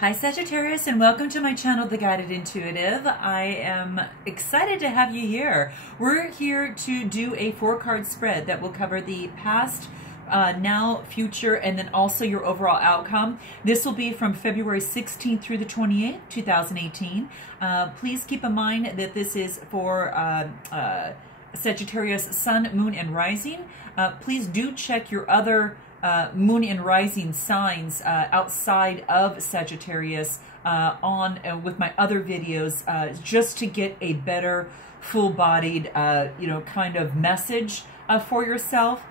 Hi Sagittarius, and welcome to my channel, The Guided Intuitive. I am excited to have you here. We're here to do a 4-card spread that will cover the past, now, future, and then also your overall outcome. This will be from February 16th through the 28th, 2018. Please keep in mind that this is for Sagittarius Sun, Moon, and Rising. Please do check your other moon and rising signs outside of Sagittarius with my other videos, just to get a better full-bodied kind of message for yourself,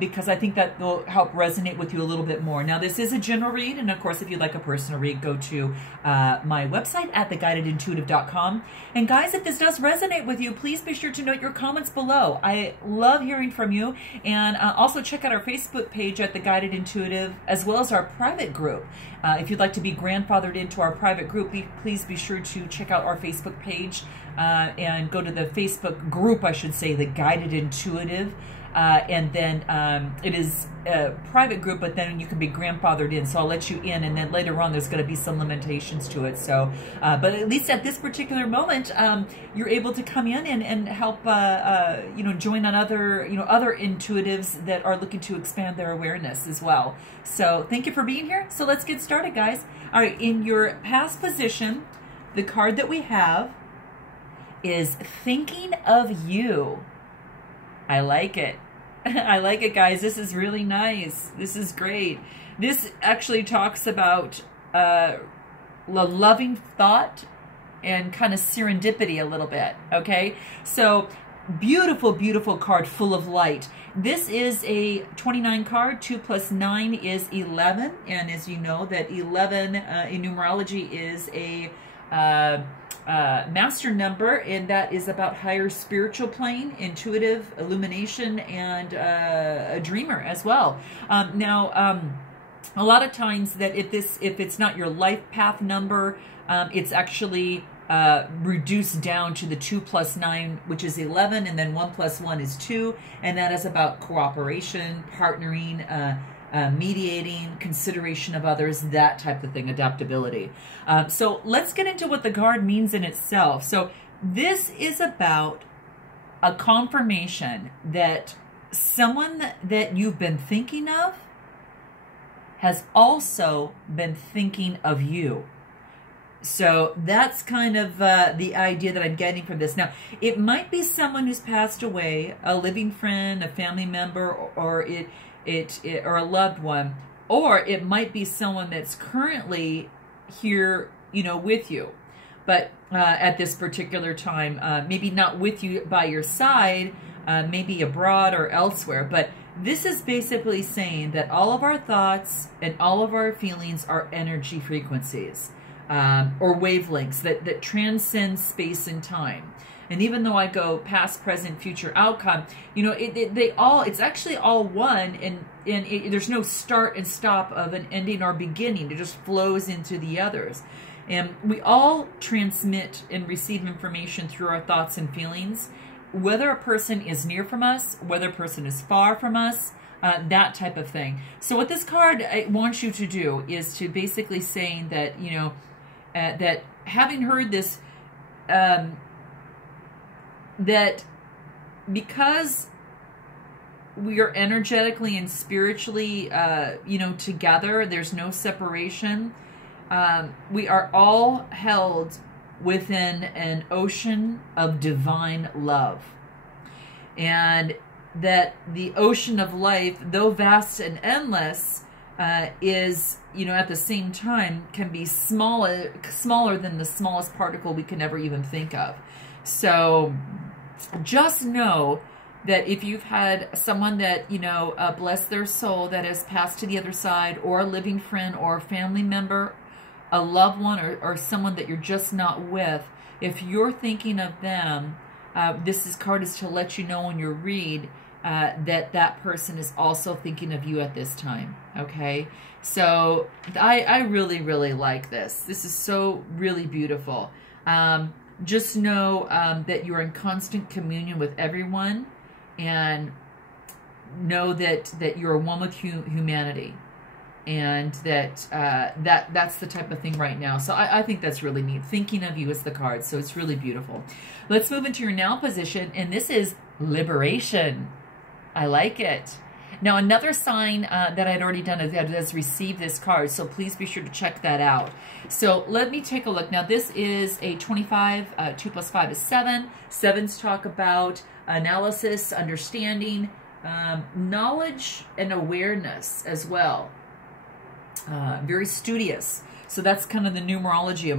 because I think that will help resonate with you a little bit more. Now, this is a general read, and of course, if you'd like a personal read, go to my website at theguidedintuitive.com. And guys, if this does resonate with you, please be sure to note your comments below. I love hearing from you. And also check out our Facebook page at The Guided Intuitive, as well as our private group. If you'd like to be grandfathered into our private group, please be sure to check out our Facebook page and go to the Facebook group, I should say, The Guided Intuitive. And then it is a private group, but then you can be grandfathered in, so I'll let you in, and then later on there's going to be some limitations to it. So, but at least at this particular moment, you're able to come in and help, join on other intuitives that are looking to expand their awareness as well. So thank you for being here. So let's get started, guys. All right, in your past position, the card that we have is Thinking of You. I like it. I like it, guys. This is really nice. This is great. This actually talks about the loving thought and kind of serendipity a little bit, okay? So, beautiful, beautiful card, full of light. This is a 29 card. 2 plus 9 is 11. And as you know, that 11 in numerology is a master number, and that is about higher spiritual plane, intuitive, illumination, and a dreamer as well. A lot of times that if it's not your life path number, it's actually reduced down to the 2 plus 9, which is 11, and then 1 plus 1 is 2, and that is about cooperation, partnering, mediating, consideration of others, that type of thing, adaptability. So let's get into what the card means in itself. So this is about a confirmation that someone that you've been thinking of has also been thinking of you. So that's kind of the idea that I'm getting from this. Now, it might be someone who's passed away, a living friend, a family member, or or a loved one, or it might be someone that's currently here, with you, but at this particular time, maybe not with you by your side, maybe abroad or elsewhere. But this is basically saying that all of our thoughts and all of our feelings are energy frequencies, or wavelengths that transcend space and time. And even though I go past, present, future, outcome, it's actually all one, and there's no start and stop of an ending or beginning. It just flows into the others. And we all transmit and receive information through our thoughts and feelings, whether a person is near from us, whether a person is far from us, that type of thing. So what this card wants you to do is to basically saying that, that having heard this, that because we are energetically and spiritually, together, there's no separation. We are all held within an ocean of divine love. And that the ocean of life, though vast and endless, is, at the same time, can be smaller than the smallest particle we can ever even think of. So just know that if you've had someone that, bless their soul, that has passed to the other side, or a living friend or a family member, a loved one, or someone that you're just not with, if you're thinking of them, this card is to let you know in your read that person is also thinking of you at this time, okay? So I really, really like this. This is so really beautiful. Just know that you're in constant communion with everyone, and know that you're one with humanity. and that's the type of thing right now. So I think that's really neat. Thinking of you as the card, so it's really beautiful. Let's move into your now position, and this is liberation. I like it. Now, another sign that I'd already done is that has received this card, so please be sure to check that out. So let me take a look. Now, this is a 25. 2 plus 5 is 7. Sevens talk about analysis, understanding, knowledge, and awareness as well. Very studious. So that's kind of the numerology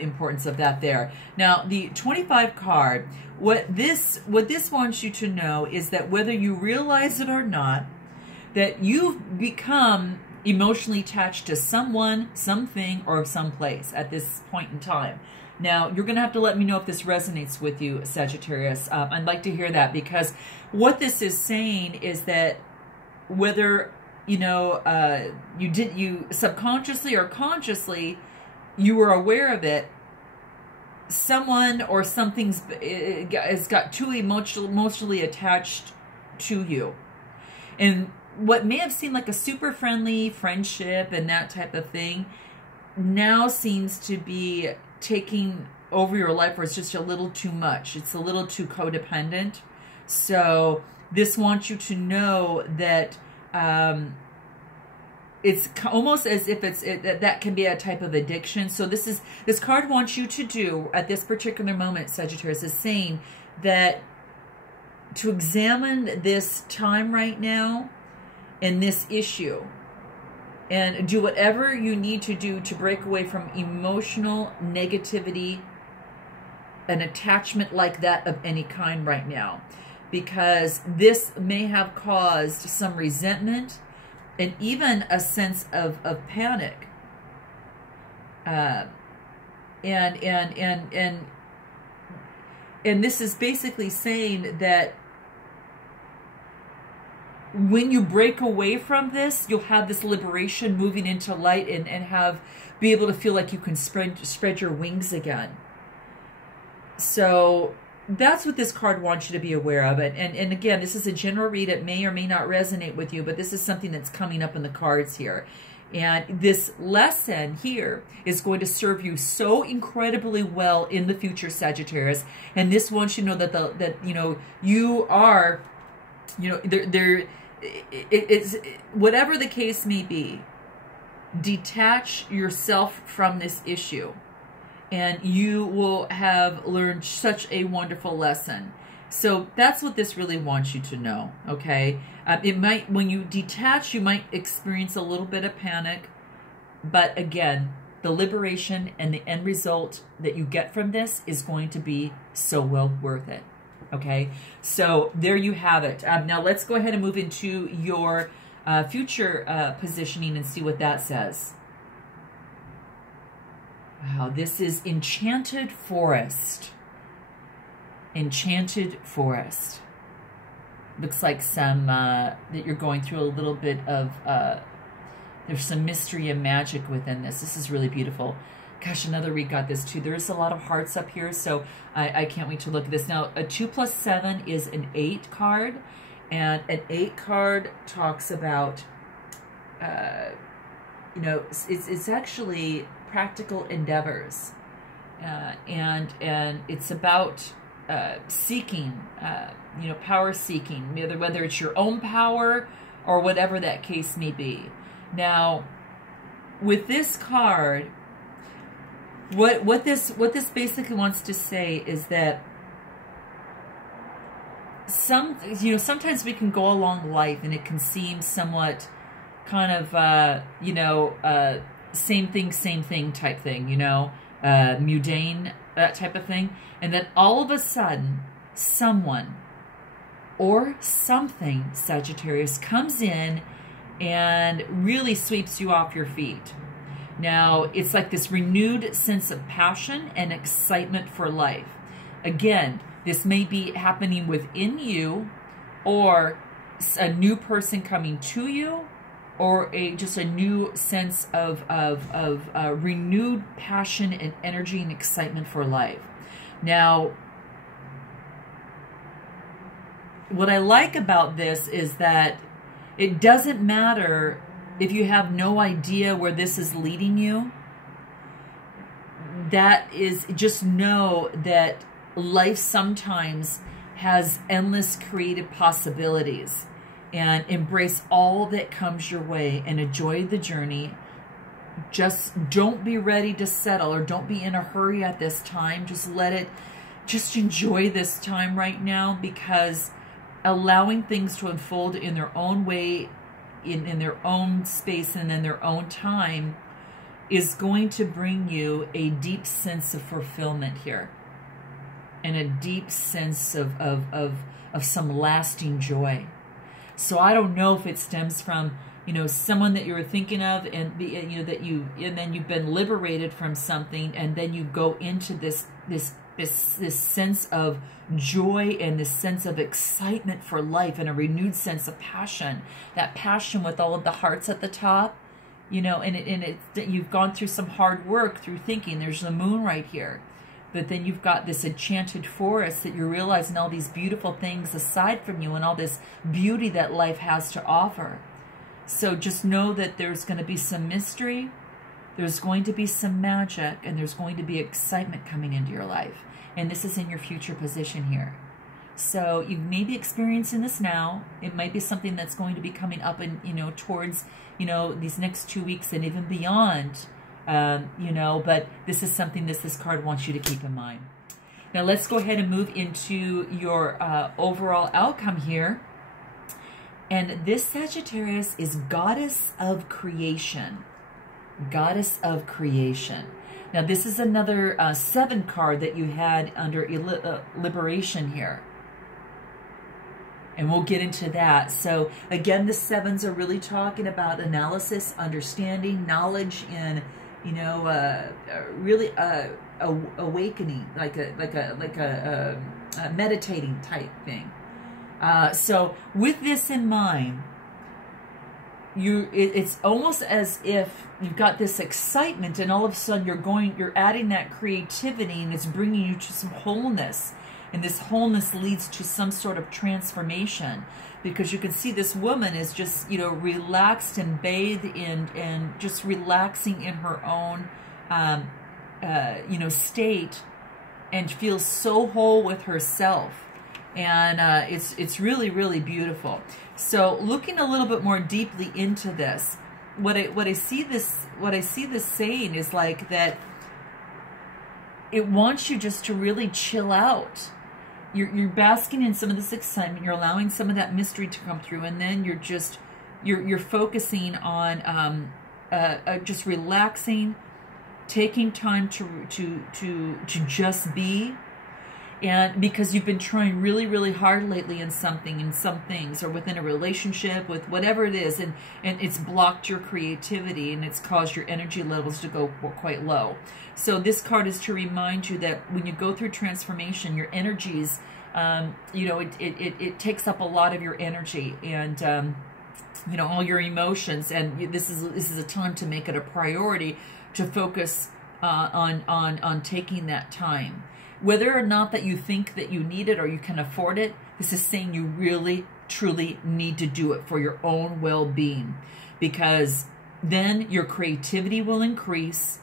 importance of that there. Now, the 25 card, what this wants you to know is that whether you realize it or not, that you've become emotionally attached to someone, something, or someplace at this point in time. Now, you're going to have to let me know if this resonates with you, Sagittarius. I'd like to hear that, because what this is saying is that whether you subconsciously or consciously, you were aware of it, someone or something's has got too emotionally attached to you. And what may have seemed like a super friendly friendship and that type of thing now seems to be taking over your life, where it's just a little too much. It's a little too codependent. So this wants you to know that it's almost as if that can be a type of addiction. So this card wants you to do at this particular moment, Sagittarius, is saying that to examine this time right now and this issue, and do whatever you need to do to break away from emotional negativity, an attachment like that of any kind right now, because this may have caused some resentment and even a sense of panic. And this is basically saying that when you break away from this, you'll have this liberation, moving into light, and be able to feel like you can spread your wings again. So that's what this card wants you to be aware of. And again, this is a general read. It may or may not resonate with you, but this is something that's coming up in the cards here. And this lesson here is going to serve you so incredibly well in the future, Sagittarius. And this wants you to know that you are, it's whatever the case may be, detach yourself from this issue, and you will have learned such a wonderful lesson. So that's what this really wants you to know, okay? When you detach, you might experience a little bit of panic, but again, the liberation and the end result that you get from this is going to be so well worth it, okay? So there you have it. Now let's go ahead and move into your future positioning and see what that says. Wow, this is Enchanted Forest. Enchanted Forest. Looks like that you're going through a little bit of, there's some mystery and magic within this. This is really beautiful. Gosh, another read got this too. There is a lot of hearts up here, so I can't wait to look at this. Now, a 2 plus 7 is an 8 card, and an 8 card talks about, it's actually practical endeavors, and it's about seeking, power seeking, whether it's your own power or whatever that case may be. Now, with this card, what this basically wants to say is that sometimes we can go along life and it can seem somewhat kind of same thing type thing, mundane, that type of thing. And then all of a sudden, someone or something, Sagittarius, comes in and really sweeps you off your feet. Now, it's like this renewed sense of passion and excitement for life. Again, this may be happening within you, or a new person coming to you, or just a new sense of renewed passion and energy and excitement for life. Now, what I like about this is that it doesn't matter if you have no idea where this is leading you, that is, just know that life sometimes has endless creative possibilities, and embrace all that comes your way and enjoy the journey. Just don't be ready to settle, or don't be in a hurry at this time. Just enjoy this time right now, because allowing things to unfold in their own way, in their own space and in their own time, is going to bring you a deep sense of fulfillment here, and a deep sense of some lasting joy. So I don't know if it stems from, you know, someone that you were thinking of, and then you've been liberated from something, and then you go into this sense of joy and this sense of excitement for life, and a renewed sense of passion. That passion with all of the hearts at the top, you know, and you've gone through some hard work through thinking. There's the moon right here. But then you've got this enchanted forest that you're realizing all these beautiful things aside from you, and all this beauty that life has to offer. So just know that there's going to be some mystery, there's going to be some magic, and there's going to be excitement coming into your life. And this is in your future position here. So you may be experiencing this now. It might be something that's going to be coming up and, you know, towards, you know, these next 2 weeks and even beyond, you know, but this is something that this card wants you to keep in mind. Now let's go ahead and move into your overall outcome here. And this Sagittarius is Goddess of Creation. Goddess of Creation. Now this is another 7 card that you had under liberation here. And we'll get into that. So again, the 7s are really talking about analysis, understanding, knowledge, and, you know, really awakening, like a meditating type thing. So with this in mind, it's almost as if you've got this excitement, and all of a sudden you're adding that creativity, and it's bringing you to some wholeness. And this wholeness leads to some sort of transformation, because you can see this woman is just, you know, relaxed and bathed in, and just relaxing in her own, you know, state, and feels so whole with herself. And it's really, really beautiful. So looking a little bit more deeply into this, what I see this saying is like that it wants you just to really chill out. You're basking in some of this excitement. You're allowing some of that mystery to come through, and then you're focusing on just relaxing, taking time to just be. And because you've been trying really, really hard lately in some things, or within a relationship, with whatever it is, and it's blocked your creativity, and it's caused your energy levels to go quite low. So this card is to remind you that when you go through transformation, your energies, you know, it takes up a lot of your energy, and you know, all your emotions, and this is a time to make it a priority to focus on taking that time. Whether or not that you think that you need it or you can afford it, this is saying you really, truly need to do it for your own well-being, because then your creativity will increase.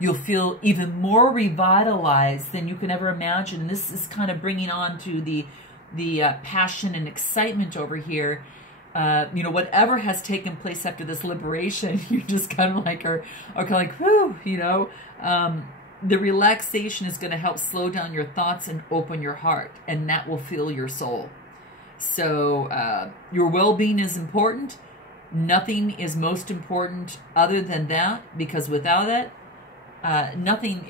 You'll feel even more revitalized than you can ever imagine. And this is kind of bringing on to the passion and excitement over here. You know, whatever has taken place after this liberation, you just kind of like are kind of like, whew, you know. The relaxation is going to help slow down your thoughts and open your heart, and that will fill your soul. So your well-being is important. Nothing is most important other than that, because without it, nothing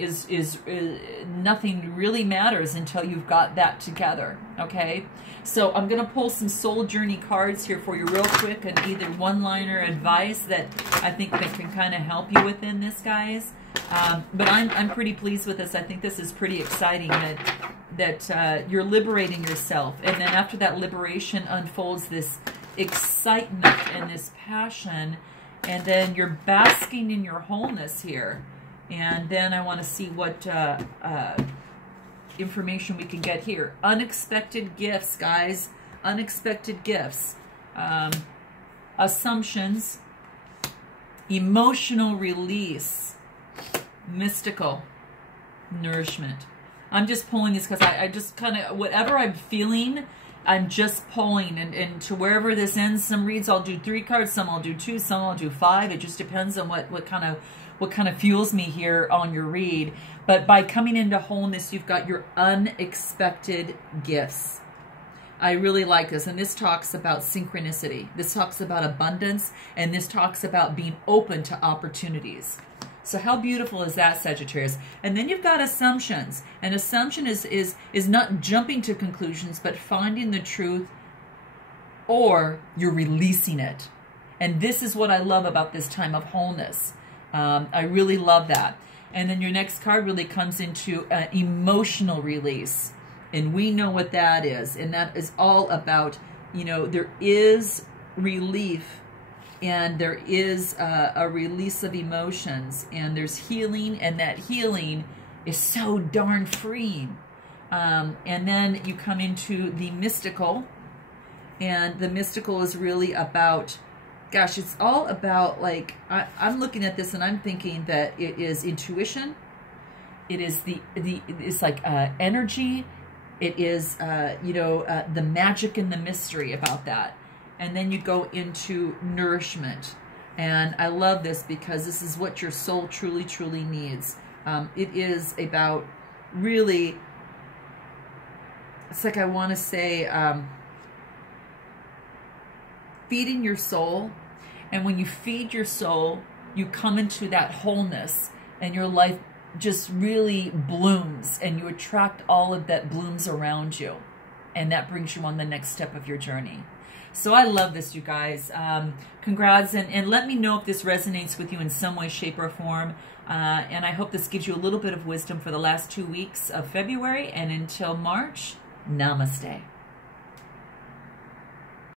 nothing really matters until you've got that together. Okay, so I'm going to pull some soul journey cards here for you real quick, and either one-liner advice that I think that can kind of help you within this, guys. But I'm pretty pleased with this. I think this is pretty exciting that you're liberating yourself, and then after that liberation unfolds this excitement and this passion, and then you're basking in your wholeness here. And then I want to see what information we can get here. Unexpected gifts, guys. Unexpected gifts. Assumptions. emotional release, mystical, nourishment. I'm just pulling this because I just kind of, whatever I'm feeling, I'm just pulling, and to wherever this ends. Some reads I'll do 3 cards, some I'll do 2, some I'll do 5. It just depends on what kind of fuels me here on your read. But by coming into wholeness, you've got your unexpected gifts. I really like this, and this talks about synchronicity. This talks about abundance, and this talks about being open to opportunities. So how beautiful is that, Sagittarius? And then you've got assumptions. An assumption is not jumping to conclusions, but finding the truth, or you're releasing it. And this is what I love about this time of wholeness. I really love that. And then your next card really comes into emotional release. And we know what that is. And that is all about, you know, there is relief, and there is a release of emotions, and there's healing, and that healing is so darn freeing. And then you come into the mystical, and the mystical is really about, gosh, it's all about, like, I'm looking at this and I'm thinking that it is intuition. It is it's like energy. It is, you know, the magic and the mystery about that. And then you go into nourishment. And I love this because this is what your soul truly, truly needs. It is about really, it's like, I want to say, feeding your soul. And when you feed your soul, you come into that wholeness, and your life just really blooms, and you attract all of that blooms around you. And that brings you on the next step of your journey. So I love this, you guys. Congrats, and let me know if this resonates with you in some way, shape, or form. And I hope this gives you a little bit of wisdom for the last 2 weeks of February. And until March, namaste.